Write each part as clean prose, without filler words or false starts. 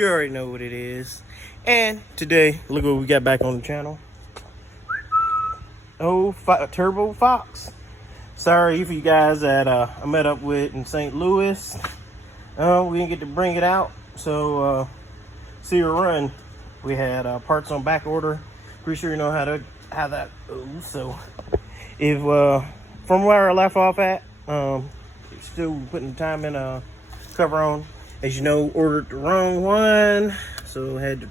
You already know what it is. And today, look what we got back on the channel. Oh, Turbo Fox. Sorry for you guys that I met up with in St. Louis. We didn't get to bring it out. So, see her run. We had parts on back order. Pretty sure you know how that goes. So, if from where I left off at, still putting the time in cover on. As you know, ordered the wrong one, so had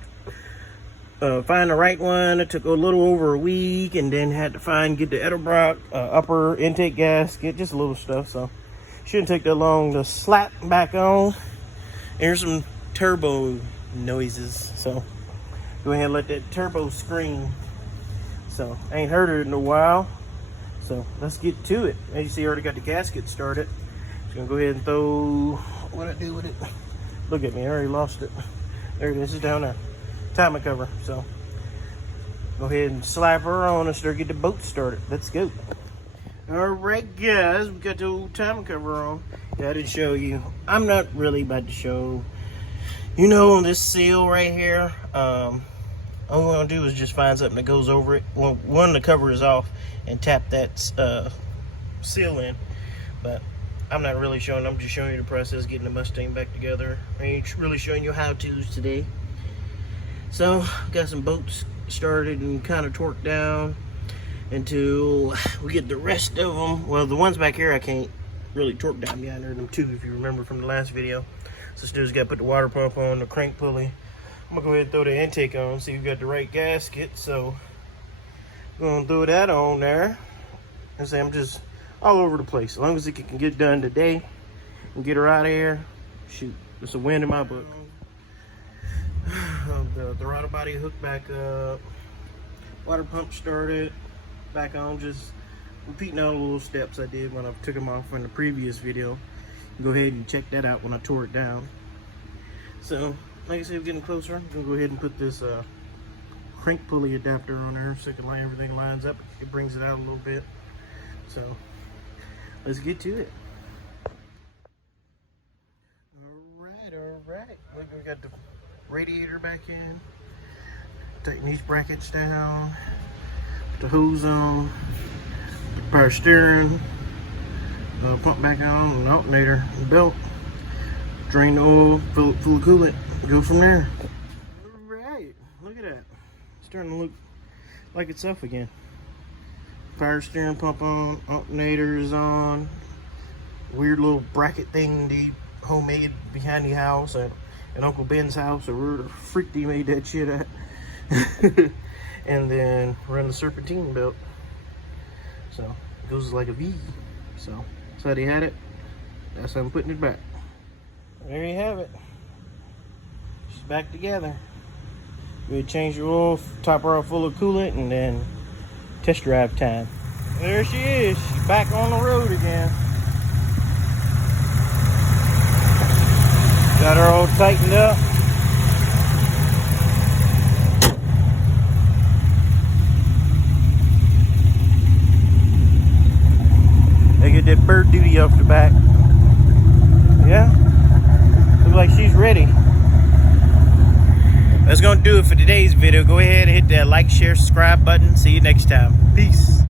to find the right one. It took a little over a week, and then had to get the Edelbrock upper intake gasket, just a little stuff. So shouldn't take that long to slap back on. Here's some turbo noises. So go ahead and let that turbo scream. So I ain't heard it in a while. So let's get to it. As you see, I already got the gasket started. Just gonna go ahead and throw what I do with it. Look at me, I already lost it. There it is, it's down there. Timing cover. So go ahead and slap her on and start get the boat started. Let's go. Alright guys, we got the old timing cover on. Yeah, I didn't show you. I'm not really about to show. You know, on this seal right here, all we're gonna do is just find something that goes over it. Well, one, the cover is off, and tap that seal in. But I'm not really showing, I'm just showing you the process getting the Mustang back together. I ain't really showing you how-tos today. So, got some bolts started and kind of torqued down until we get the rest of them. Well, the ones back here I can't really torque down behind there, them two, if you remember from the last video. So, just got to put the water pump on, the crank pulley. I'm going to go ahead and throw the intake on, see if we got the right gasket. So, I'm going to throw that on there. And say I'm just all over the place. As long as it can get done today and get her out of here. Shoot, there's a wind in my book. The throttle body hooked back up. Water pump started. Back on, just repeating all the little steps I did when I took them off in the previous video. Go ahead and check that out when I tore it down. So, like I said, we're getting closer. I'm gonna go ahead and put this crank pulley adapter on there so everything lines up. It brings it out a little bit. So, let's get to it. Alright. We got the radiator back in. Tighten these brackets down. Put the hose on. The power steering. Pump back on. An alternator. The belt. Drain the oil. Fill it full of coolant. Go from there. Alright. Look at that. It's starting to look like itself again. Power steering pump on, alternator is on, weird little bracket thing the homemade behind the house at Uncle Ben's house, or where the freak he made that shit at. And then run the serpentine belt. So it goes like a V. So that's how they had it. That's how I'm putting it back. There you have it. She's back together. We change the oil, top her off full of coolant, and then test drive time. There she is. She's back on the road again. Got her all tightened up. They get that bird duty off the back. Yeah. Looks like she's ready. That's gonna do it for today's video. Go ahead and hit that like, share, subscribe button. See you next time. Peace.